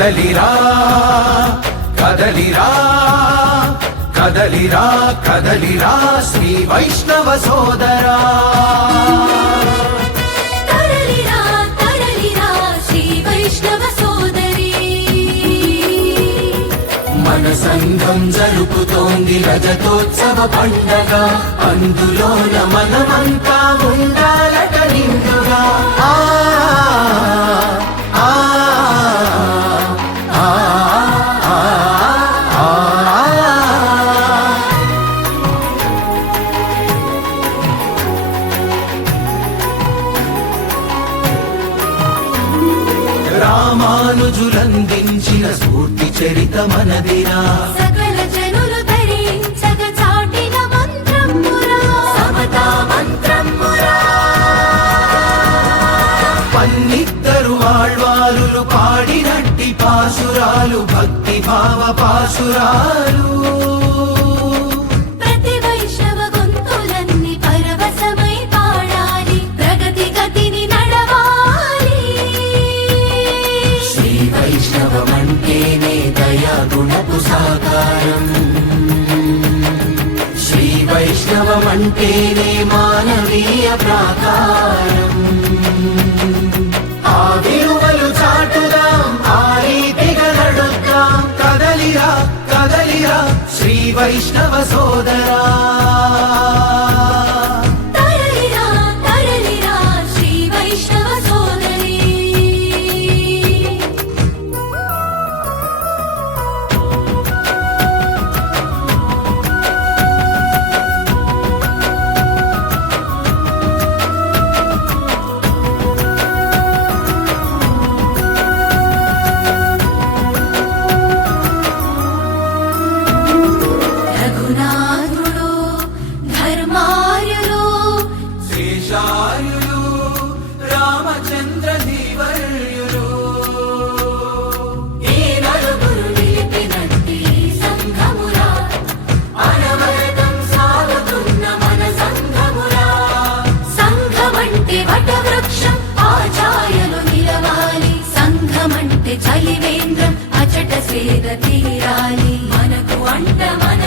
కదలిరా కదలిరా కదలిరా కదలిరా శ్రీ వైష్ణవ సోదరా తరలిరా తరలిరా శ్రీ వైష్ణవ సోదరీ మన సంఘం జరుపుతోంది రజతోత్సవ పండగ అందులోన మనమంతా ఉండాలట నిండుగా రామానుజులందించిన స్ఫూర్తి చరిత మనదిరా సకల జనులు ధరించగ చాటిన మంత్రమురా సమతా మంత్రమురా పన్నిద్దరు ఆళ్వారులు పాడినట్టి పాసురాలు భక్తి భావ పాసురాలు ప్రతి వైష్ణవ గొంతులన్నీ పరవశమై పాడాలి ప్రగతి గతిని నడవాలి శ్రీ వైష్ణవమంటేనే దయా గుణపు సాకారం శ్రీ వైష్ణవమంటేనే మానవీయ ప్రాకారం ఆ విలువలు చాటుదాం ఆ రీతిగా నడుద్దాం కదలిరా కదలిరా శ్రీ వైష్ణవ సోదరా తరలిరా తరలిరా శ్రీ వైష్ణవ సోదరీ రఘునాథుడు ధర్మార్యులు శేషాయులు రామచంద్ర ధీవర్యులు ఈ నలుగురు నిలిపినట్టి సంఘమురా అనవరతం సాగుతున్న మన సంఘమురా సంఘమంటే వటవృక్షం ఆచార్యులు నిలవాలి సంఘమంటే చలివేంద్రం అచట సేద తీరాలి మనకు అంట మన